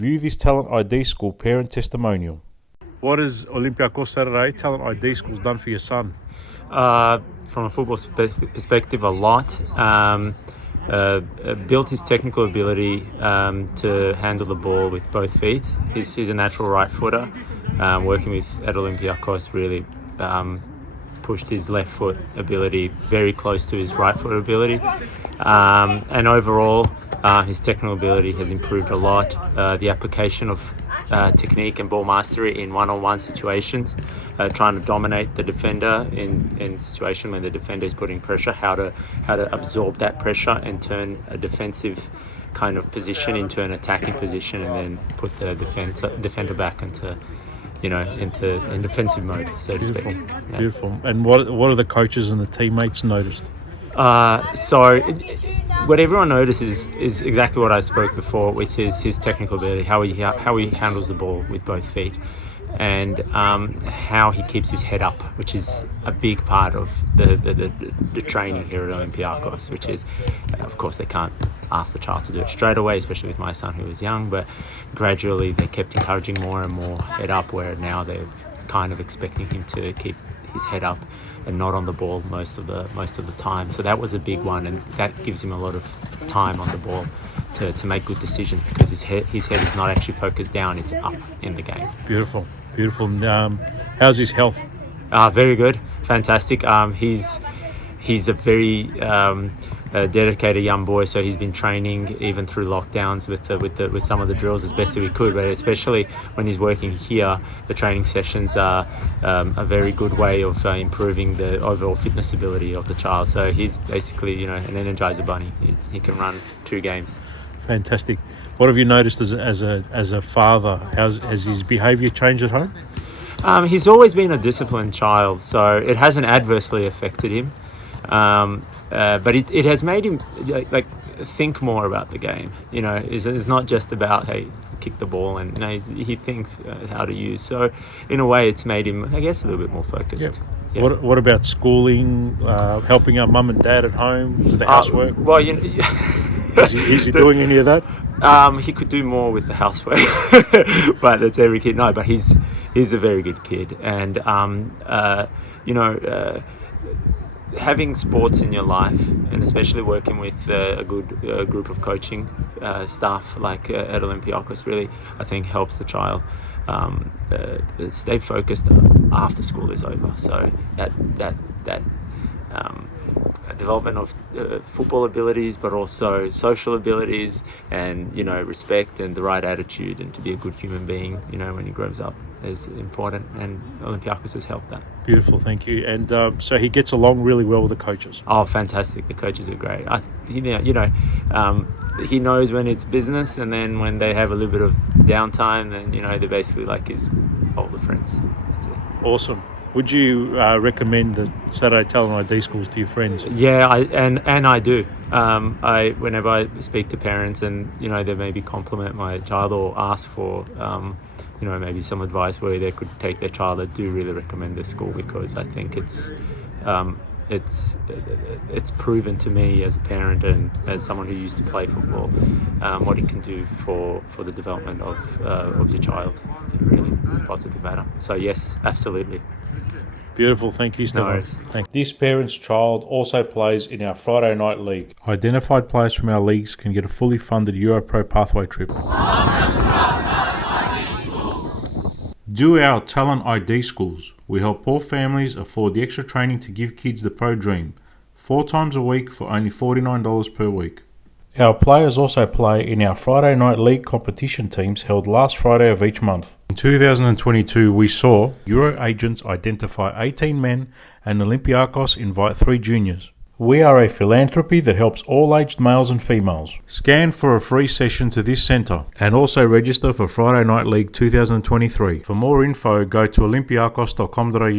View this Talent ID School parent testimonial. What has Olympiacos Saturday Talent ID School's done for your son? From a football perspective, a lot. Built his technical ability to handle the ball with both feet. He's a natural right footer. Working at Olympiacos really pushed his left foot ability very close to his right foot ability. And overall, his technical ability has improved a lot. The application of technique and ball mastery in one-on-one situations, trying to dominate the defender in a situation when the defender is putting pressure, how to absorb that pressure and turn a defensive kind of position into an attacking position, and then put the defender back into in defensive mode, so to speak. Yeah. Beautiful. And what are the coaches and the teammates noticed? So what everyone notices is exactly what I spoke before, which is his technical ability, how he handles the ball with both feet, and how he keeps his head up, which is a big part of the training here at Olympiacos, which is, of course, they can't ask the child to do it straight away, especially with my son who was young, but gradually they kept encouraging more and more head up, where now they're kind of expecting him to keep his head up and not on the ball most of the time. So that was a big one, and that gives him a lot of time on the ball to make good decisions, because his head is not actually focused down, it's up in the game. Beautiful. How's his health? Very good, fantastic. He's a very dedicated young boy, so he's been training even through lockdowns with some of the drills as best as we could, but especially when he's working here, the training sessions are a very good way of improving the overall fitness ability of the child. So he's basically an Energizer bunny. He can run 2 games. Fantastic. What have you noticed as a father? Has his behaviour changed at home? He's always been a disciplined child, so it hasn't adversely affected him. But it has made him think more about the game. It's not just about, hey, kick the ball, and he thinks how to use. So in a way, it's made him, I guess, a little bit more focused. Yep. Yeah. What about schooling? Helping out mum and dad at home with the housework? Well, is he doing any of that? He could do more with the housework, but that's every kid. No, but he's a very good kid, and having sports in your life, and especially working with a good group of coaching staff like at Olympiacos, really, I think, helps the child stay focused after school is over. So that development of football abilities, but also social abilities, and respect and the right attitude, and to be a good human being when he grows up, is important, and Olympiacos has helped that. Beautiful, thank you. And so he gets along really well with the coaches. Oh, fantastic! The coaches are great. He knows when it's business, and then when they have a little bit of downtime, then they're basically like his older friends. That's it. Awesome. Would you recommend the Saturday Talent ID schools to your friends? Yeah, I do. Whenever I speak to parents, and they maybe compliment my child or ask for maybe some advice where they could take their child, I do really recommend this school, because I think it's proven to me as a parent and as someone who used to play football, what it can do for the development of your child in a really positive manner. So yes, absolutely. Beautiful, thank you, Stefan. No worries. This parent's child also plays in our Friday night league. Identified players from our leagues can get a fully funded Europro pathway trip. Do our Talent ID schools. We help poor families afford the extra training to give kids the pro dream. 4 times a week for only $49 per week. Our players also play in our Friday night league competition teams held last Friday of each month. In 2022, we saw Euro agents identify 18 men and Olympiacos invite 3 juniors. We are a philanthropy that helps all aged males and females. Scan for a free session to this centre and also register for Friday Night League 2023. For more info, go to olympiacos.com.au.